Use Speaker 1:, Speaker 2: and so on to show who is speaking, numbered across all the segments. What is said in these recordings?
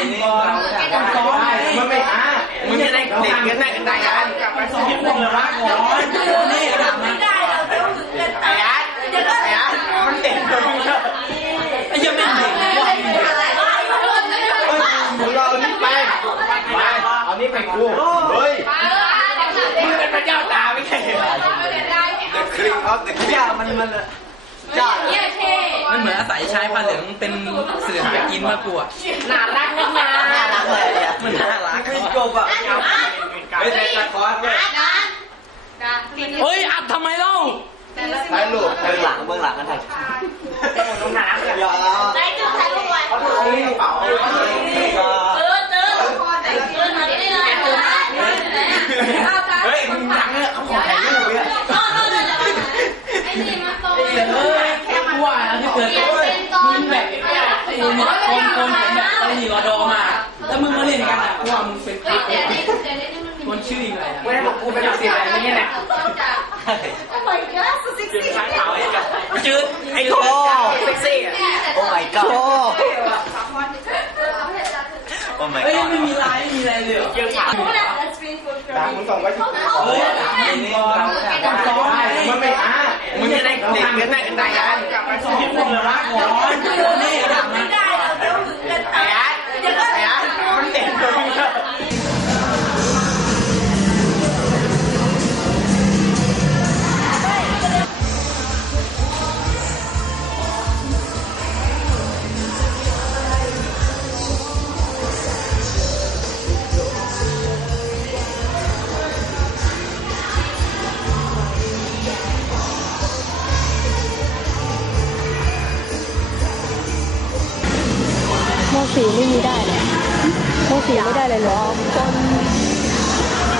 Speaker 1: มันไม่อะมึงจะได้ติดกันได้กันได้กันสองคนเลยรักก่อนนี่กลับมา
Speaker 2: ไม่ได้เราเดี๋ยวถึงกัน
Speaker 1: ไอ้ยัดไอ้ยัดมันติดกันไอ้ยังไม่ติดว่ะมึงเอานี่ไปไปเอานี่ไปกูเฮ้ยมึงเป็นพระเจ้าตาไม่ใช่เหรอ The King of the King มันมันจ้า
Speaker 3: มันเหมือนอาศัยชายผ้าเหลืองเป็นสื่อหากินมากกว่า
Speaker 2: น่ารักนะนะ
Speaker 1: น่ารักเลยอะ
Speaker 3: มันน่ารัก
Speaker 1: คือจบอะเฮ้ยแต่ตะคอนเว้ย
Speaker 3: เฮ้ยอัดทำไมเล่า
Speaker 1: ถ่ายรูปเบื้องหลังเบื้องหลังกันถ่ายตรงน้ำกันอย่า
Speaker 2: ได้จุดถ่ายรูปไว้
Speaker 1: เขาถ่ายกระเป๋า
Speaker 2: เออเจอเจอมาได้เลยเอาการ
Speaker 1: เฮ้ยมึงดังเนี่ยเขาขอถ่ายรูปเนี่ย
Speaker 2: ไว่า
Speaker 3: แล้วที่เกิดมึงแบบไอ้เนี่ยคนคนแบบไอ้นี่รอดอมาแล้วมึงมาเล่นกันอะเพราะว่ามึงเป็น
Speaker 2: เฮ้ยเดี๋ยวนี้เดี๋ยวนี้มันมี
Speaker 3: คนชื่ออะไร
Speaker 1: ไม่ได้บอกกูเป็นเสิบอะไรนี่แหละ
Speaker 2: โอ้ my god so sexy
Speaker 1: จืดไอ้โคเซ็กซี่อะโอ้ my god โอ้ my
Speaker 3: เฮ้ย
Speaker 1: god
Speaker 3: ไม่มีลายไม่มีอะไรเลยเหรอ
Speaker 1: ตามมึงส่งไว้ที่เฮ้ยนี่เรามันไม่อะ มึงจะได้ติดกันได้กันได้กันสองคนเลยรักก่อนนี่กลับมา
Speaker 2: ไม่ได้เราเดี๋ยวถึงกัน
Speaker 1: ไอ้ยัดไอ้ยัดมันติดกัน
Speaker 4: ข้อสี่ไม่มีได้เลยข้อสี่ไม่ได้เลยเหรอคน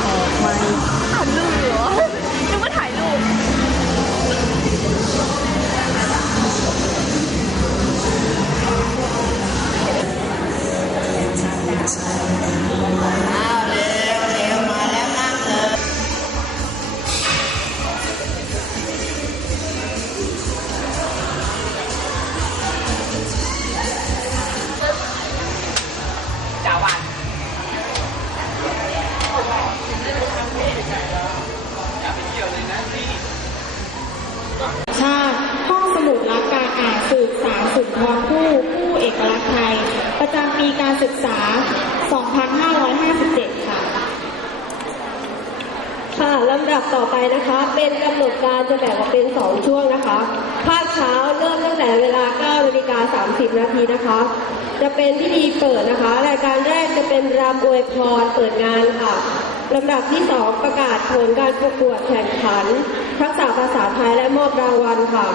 Speaker 4: ออกมาถ่ายรูปเหรอนึกว่าถ่ายรูป
Speaker 5: ว้า
Speaker 4: วำดับต่อไปนะคะ เป็นกำหนดการจะแบ่งออกเป็น 2 ช่วงนะคะ ภาคเช้าเริ่มตั้งแต่เวลา9นาฬิกา30 นาทีนะคะ จะเป็นพิธีเปิดนะคะ รายการแรกจะเป็นรำอวยพรเปิดงานค่ะลำดับที่ 2 ประกาศผลการประกวดแข่งขัน ทักษะภาษาไทยและมอบรางวัลค่ะ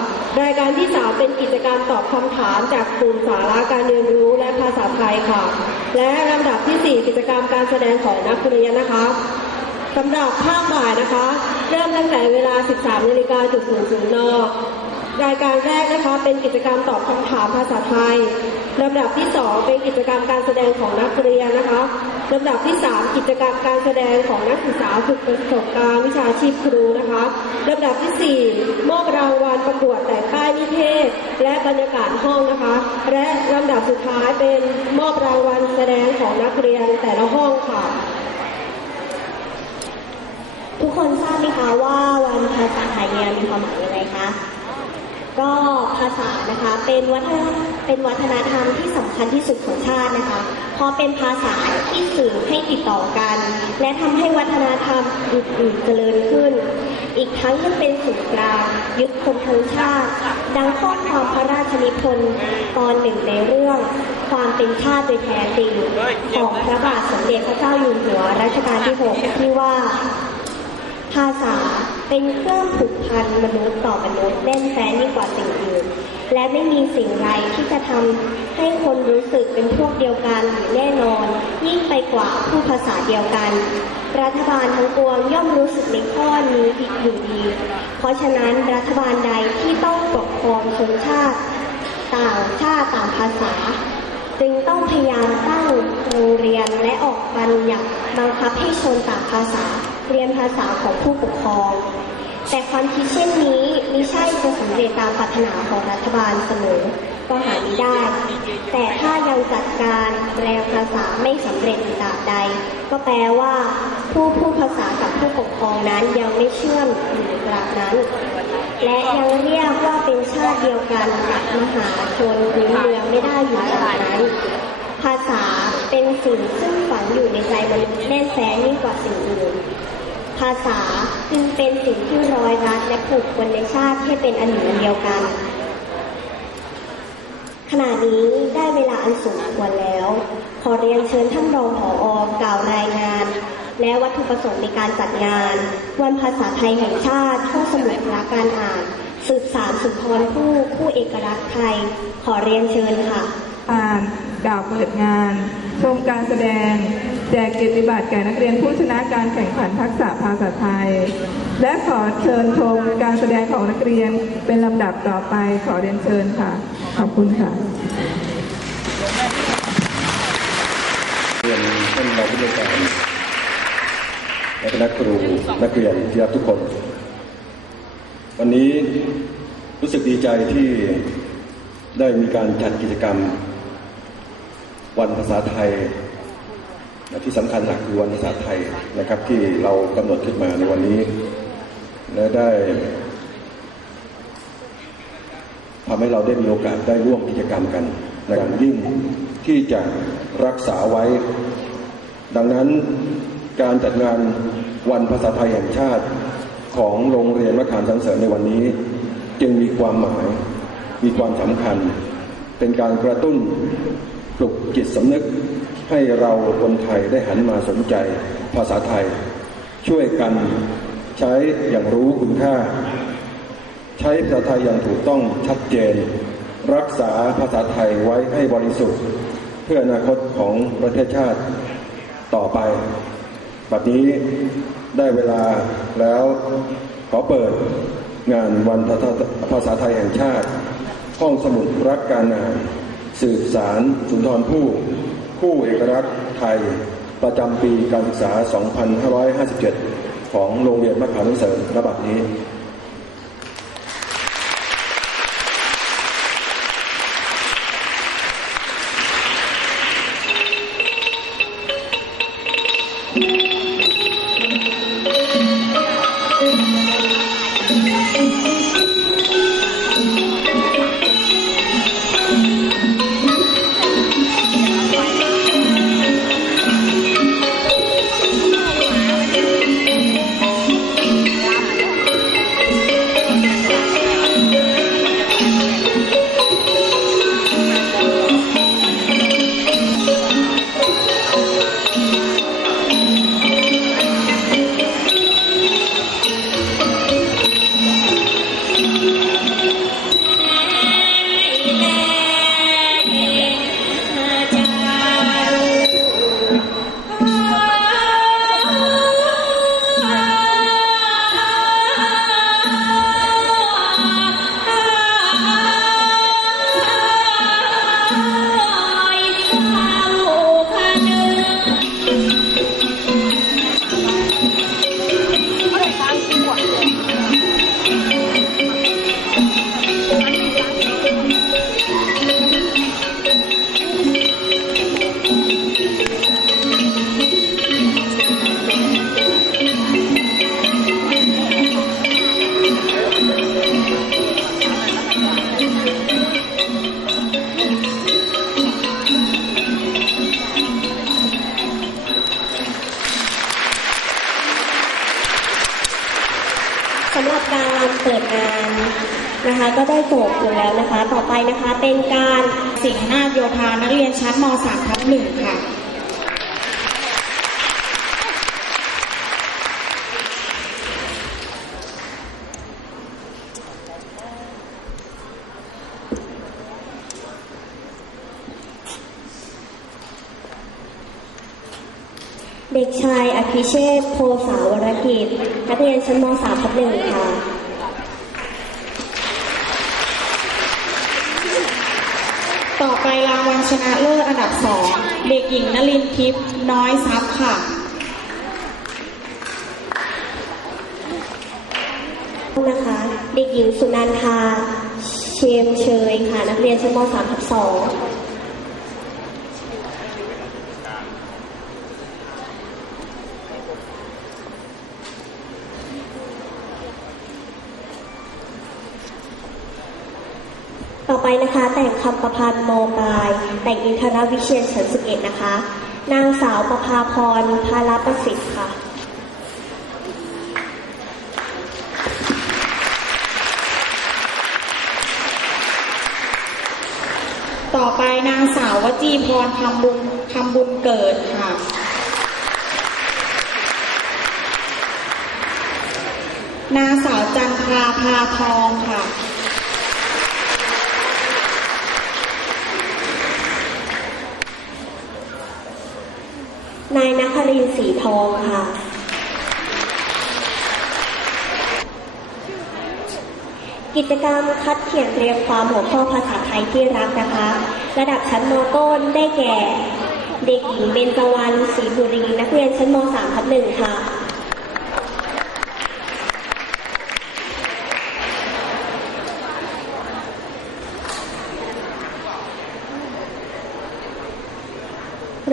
Speaker 4: รายการที่ 3 เป็นกิจกรรมตอบคำถามจากกลุ่มสาระการเรียนรู้และภาษาไทยค่ะ และลำดับทีสี่4 กิจกรรมการแสดงของนักเรียนนะคะ สำหรับภาคบ่ายนะคะ เริ่มตั้งแต่เวลา 13นาฬิกาจุดศูนย์ศูนย์นรายการแรกนะคะ เป็นกิจกรรมตอบคำถามภาษาไทยลำดับที่ 2 เป็นกิจกรรมการแสดงของนักเรียนนะคะลำดับที่ 3 กิจกรรมการแสดงของนักศึกษาฝึกประสบการณ์วิชาชีพครูนะคะลำดับทีสี่4 มอบรางวัลประกวดแต่งป้ายนิเทศ และบรรยากาศห้องนะคะ และลำดับสุดท้ายเป็นมอบรางวัลแสดงของนักเรียนแต่ละห้องค่ะ
Speaker 6: ทุกคนทราบไหมคะว่าวันภาษาไทยเนี่ยมีความหมายยังไงคะ ก็ภาษานะคะเป็นวัฒนเป็นวัฒนธรรมที่สำคัญที่สุดของชาตินะคะ เพราะเป็นภาษาที่สื่อให้ติดต่อกัน และทำให้วัฒนธรรมอื่นๆเจริญขึ้น อีกทั้งยังเป็นสื่อกลางยึดคนทั้งชาติ ดังข้อความพระราชนิพนธ์ตอนหนึ่งในเรื่องความเป็นชาติโดยแท้จริงของพระบาทสมเด็จพระเจ้าอยู่หัวรัชกาลที่หกที่ว่า ภาษาเป็นเครื่องผูกพันมนุษย์ต่อมนุษย์แน่นแฟ้นยิ่งกว่าสิ่งอื่น และไม่มีสิ่งใดที่จะทำให้คนรู้สึกเป็นพวกเดียวกันหรือแน่นอน ยิ่งไปกว่าผู้ภาษาเดียวกัน รัฐบาลทั้งปวงย่อมรู้สึกในข้อนี้ดีอยู่ดี เพราะฉะนั้นรัฐบาลใดที่ต้องปกครองชนชาติ ต่างชาติต่างภาษา จึงต้องพยายามตั้งโรงเรียนและออกบัญญัติบังคับให้ชนต่างภาษา เรียนภาษาของผู้ปกครอง แต่ความคิดเช่นนี้มิใช่จะสำเร็จตามปรารถนาของรัฐบาลเสมอ ก็หาไม่ได้ แต่ถ้ายังจัดการแปลภาษาไม่สำเร็จตราบใด ก็แปลว่าผู้พูดภาษากับผู้ปกครองนั้นยังไม่เชื่อมอยู่ตราบนั้น และยังเรียกว่าเป็นชาติเดียวกันกับมหาชนพื้นเมืองไม่ได้อยู่ตราบนั้น ภาษาเป็นสิ่งซึ่งฝังอยู่ในใจมนุษย์แน่นแฟ้นยิ่งกว่าสิ่งอื่น ภาษาจึงเป็นสิ่งที่ร้อยรัดและผูกคนในชาติให้เป็นอันหนึ่งอันเดียวกัน ขณะนี้ได้เวลาอันสมควรแล้ว ขอเรียนเชิญท่านรองผออกล่าวรายงาน และวัตถุประสงค์ในการจัดงาน วันภาษาไทยแห่งชาติห้อสมุดรักการอ่าน สืบสารสุนทรภู่ผู้เอกลักษณ์ไทย ขอเรียนเชิญค่ะ
Speaker 7: อ่านกล่าวเปิดงาน ชมการแสดง แจกเกียรติบัตรแก่นักเรียนผู้ชนะการแข่งขันทักษะภาษาไทย และขอเชิญชมการแสดงของนักเรียนเป็นลำดับต่อไปขอเรียนเชิญค่ะ ขอบคุณค่ะ
Speaker 8: เรียนท่านรองผู้บริการและคณะครูนักเรียนที่รักทุกคน วันนี้รู้สึกดีใจที่ได้มีการจัดกิจกรรม วันภาษาไทย ที่สำคัญหลักคือวันภาษาไทยนะครับ ที่เรากำหนดขึ้นมาในวันนี้ และได้ทำให้เราได้มีโอกาสได้ร่วมกิจกรรมกันในการยิ่งที่จะรักษาไว้ ดังนั้นการจัดงานวันภาษาไทยแห่งชาติของโรงเรียนมะขามสันเสริญในวันนี้ จึงมีความหมายมีความสำคัญ เป็นการกระตุ้น ปลุกจิตสำนึกให้เราคนไทยได้หันมาสนใจภาษาไทย ช่วยกันใช้อย่างรู้คุณค่า ใช้ภาษาไทยอย่างถูกต้องชัดเจน รักษาภาษาไทยไว้ให้บริสุทธิ์ เพื่ออนาคตของประเทศชาติต่อไปบัดนี้ได้เวลาแล้วขอเปิดงานวันภาษาไทยแห่งชาติ ห้องสมุดรักการอ่าน สืบสารสุนทรภู่ผู้เอกลักษณ์ไทย ประจำปีการศึกษา 2557 ของโรงเรียนมัธยมเสริมระบัดนี้
Speaker 6: นะคะก็ได้จบลงแล้วนะคะ ต่อไปนะคะเป็นการ
Speaker 5: สิงห์นาฏโยธานักเรียนชั้นม .3 ทับหนึ่งค่ะ
Speaker 6: เด็กชายอภิเชษโพสาวรกิจนักเรียนชั้นม .3 ทับหนึ่งค่ะ
Speaker 5: ต่อไปรางวัลชนะเลิศอันดับสองเด็กหญิงนลินทิพย์น้อยทรัพย์ค่ะ
Speaker 6: นะคะ เด็กหญิงสุนันทาเชมเชยค่ะ นักเรียนชั้นม .3 ทับ2 ไปนะคะ แต่งคำประพันธ์โมปลาย แต่งอินทรวิเชียนชั้น11นะคะ นางสาวประภาพรพาลประสิทธิ์ค่ะ
Speaker 5: ต่อไปนางสาววจีพรทำบุญทำบุญเกิดค่ะ นางสาวจันทราพาทองค่ะ
Speaker 6: นายนครินทร์สีทองค่ะ กิจกรรมคัดเขียนเรียงความหัวข้อภาษาไทยที่รักนะคะ ระดับชั้นมต้นได้แก่ เด็กหญิงเบญจวรรณศรีบุรีนักเรียนชั้นม3ทับหนึ่งค่ะ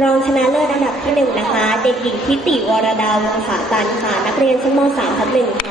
Speaker 6: รองชนะ ลิศอันดับที่หนึ่งนะคะ เด็กหญิงทิติวรดาวงศาตันค่ะ นักเรียนชั้นม 3 ทับหนึ่งค่ะ